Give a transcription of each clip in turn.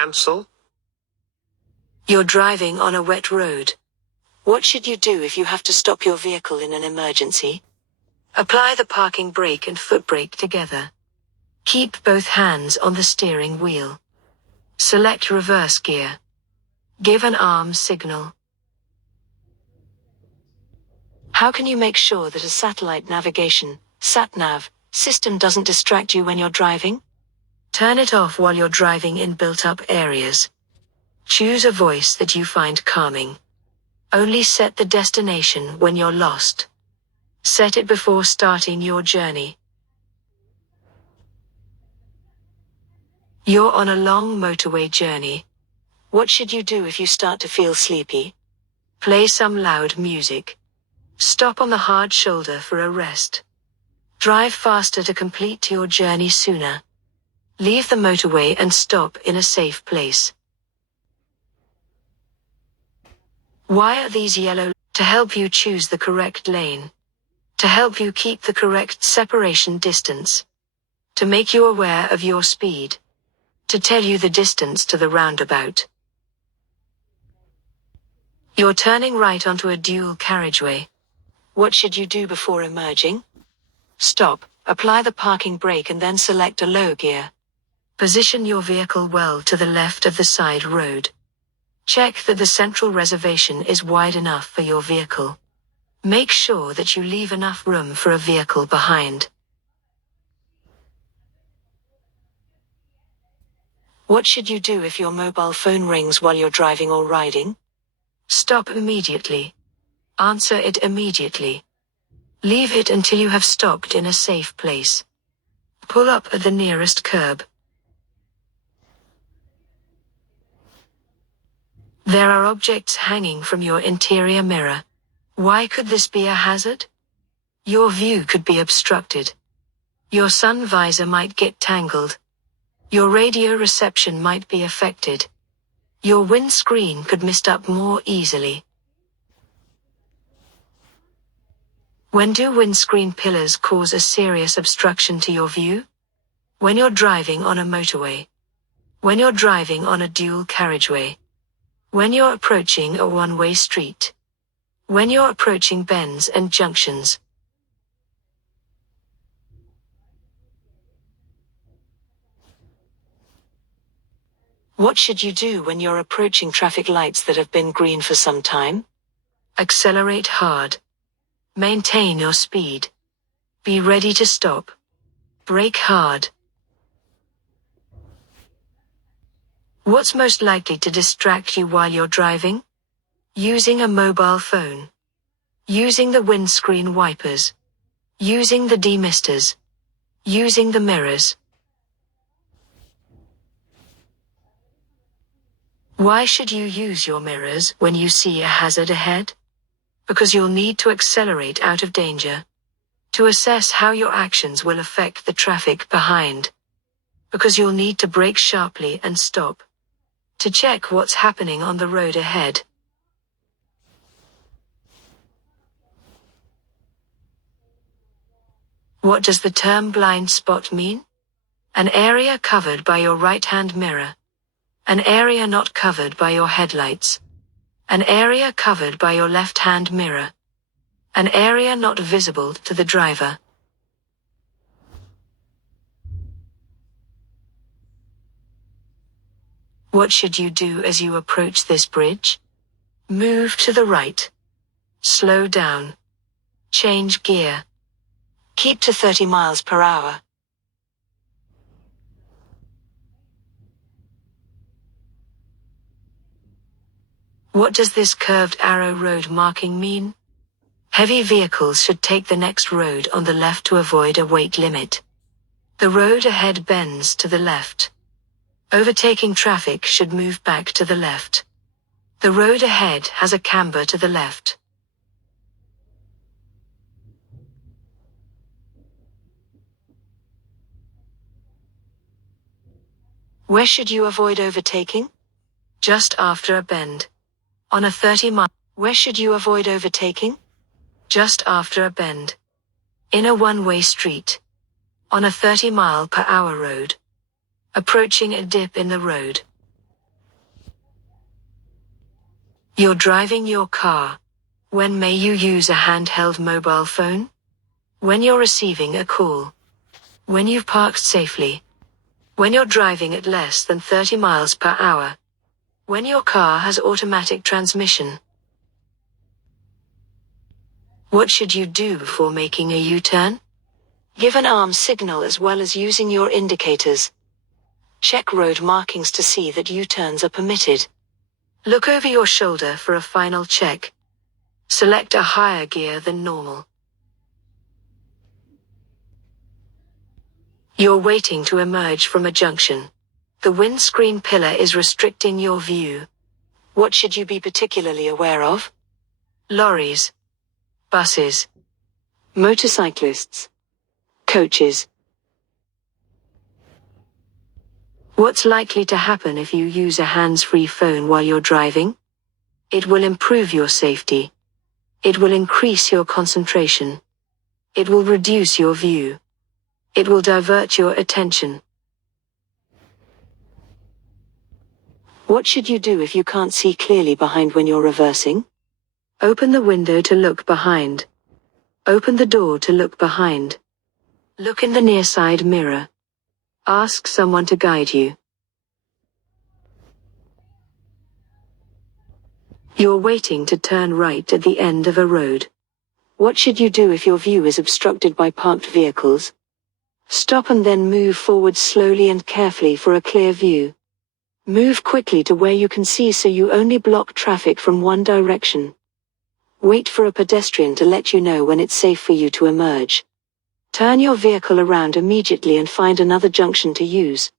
Cancel. You're driving on a wet road. What should you do if you have to stop your vehicle in an emergency? Apply the parking brake and foot brake together. Keep both hands on the steering wheel. Select reverse gear. Give an arm signal. How can you make sure that a satellite navigation, sat-nav, system doesn't distract you when you're driving? Turn it off while you're driving in built-up areas. Choose a voice that you find calming. Only set the destination when you're lost. Set it before starting your journey. You're on a long motorway journey. What should you do if you start to feel sleepy? Play some loud music. Stop on the hard shoulder for a rest. Drive faster to complete your journey sooner. Leave the motorway and stop in a safe place. Why are these yellow? To help you choose the correct lane. To help you keep the correct separation distance. To make you aware of your speed. To tell you the distance to the roundabout. You're turning right onto a dual carriageway. What should you do before emerging? Stop, apply the parking brake and then select a low gear. Position your vehicle well to the left of the side road. Check that the central reservation is wide enough for your vehicle. Make sure that you leave enough room for a vehicle behind. What should you do if your mobile phone rings while you're driving or riding? Stop immediately. Answer it immediately. Leave it until you have stopped in a safe place. Pull up at the nearest curb. There are objects hanging from your interior mirror. Why could this be a hazard? Your view could be obstructed. Your sun visor might get tangled. Your radio reception might be affected. Your windscreen could mist up more easily. When do windscreen pillars cause a serious obstruction to your view? When you're driving on a motorway. When you're driving on a dual carriageway. When you're approaching a one-way street. When you're approaching bends and junctions. What should you do when you're approaching traffic lights that have been green for some time? Accelerate hard. Maintain your speed. Be ready to stop. Brake hard. What's most likely to distract you while you're driving? Using a mobile phone. Using the windscreen wipers. Using the demisters. Using the mirrors. Why should you use your mirrors when you see a hazard ahead? Because you'll need to accelerate out of danger. To assess how your actions will affect the traffic behind. Because you'll need to brake sharply and stop. To check what's happening on the road ahead. What does the term blind spot mean? An area covered by your right-hand mirror. An area not covered by your headlights. An area covered by your left-hand mirror. An area not visible to the driver. What should you do as you approach this bridge? Move to the right. Slow down. Change gear. Keep to 30 miles per hour. What does this curved arrow road marking mean? Heavy vehicles should take the next road on the left to avoid a weight limit. The road ahead bends to the left. Overtaking traffic should move back to the left. The road ahead has a camber to the left. Where should you avoid overtaking? Just after a bend. On a 30-mile. Where should you avoid overtaking? Just after a bend. In a one-way street. On a 30-mile-per-hour road. Approaching a dip in the road. You're driving your car. When may you use a handheld mobile phone? When you're receiving a call. When you've parked safely. When you're driving at less than 30 miles per hour. When your car has automatic transmission. What should you do before making a U-turn? Give an arm signal as well as using your indicators. Check road markings to see that U-turns are permitted. Look over your shoulder for a final check. Select a higher gear than normal. You're waiting to emerge from a junction. The windscreen pillar is restricting your view. What should you be particularly aware of? Lorries, buses, motorcyclists, coaches. What's likely to happen if you use a hands-free phone while you're driving? It will improve your safety. It will increase your concentration. It will reduce your view. It will divert your attention. What should you do if you can't see clearly behind when you're reversing? Open the window to look behind. Open the door to look behind. Look in the near side mirror. Ask someone to guide you. You're waiting to turn right at the end of a road. What should you do if your view is obstructed by parked vehicles? Stop and then move forward slowly and carefully for a clear view. Move quickly to where you can see so you only block traffic from one direction. Wait for a pedestrian to let you know when it's safe for you to emerge. Turn your vehicle around immediately and find another junction to use.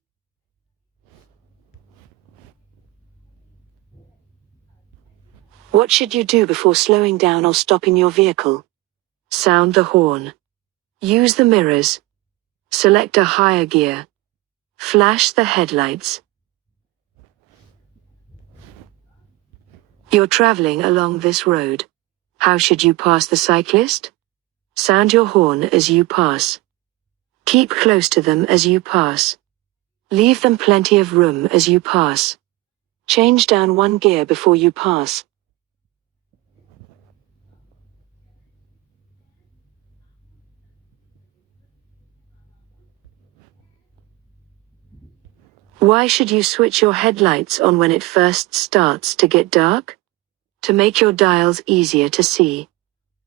What should you do before slowing down or stopping your vehicle? Sound the horn. Use the mirrors. Select a higher gear. Flash the headlights. You're traveling along this road. How should you pass the cyclist? Sound your horn as you pass. Keep close to them as you pass. Leave them plenty of room as you pass. Change down one gear before you pass. Why should you switch your headlights on when it first starts to get dark? To make your dials easier to see.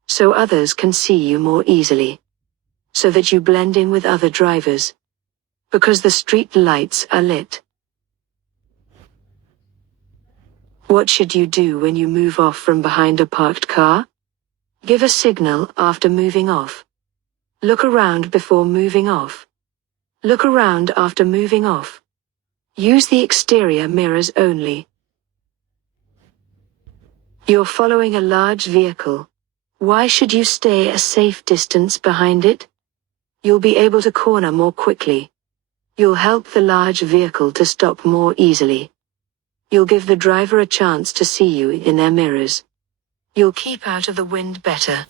So others can see you more easily. So that you blend in with other drivers. Because the street lights are lit. What should you do when you move off from behind a parked car? Give a signal after moving off. Look around before moving off. Look around after moving off. Use the exterior mirrors only. You're following a large vehicle. Why should you stay a safe distance behind it? You'll be able to corner more quickly. You'll help the large vehicle to stop more easily. You'll give the driver a chance to see you in their mirrors. You'll keep out of the wind better.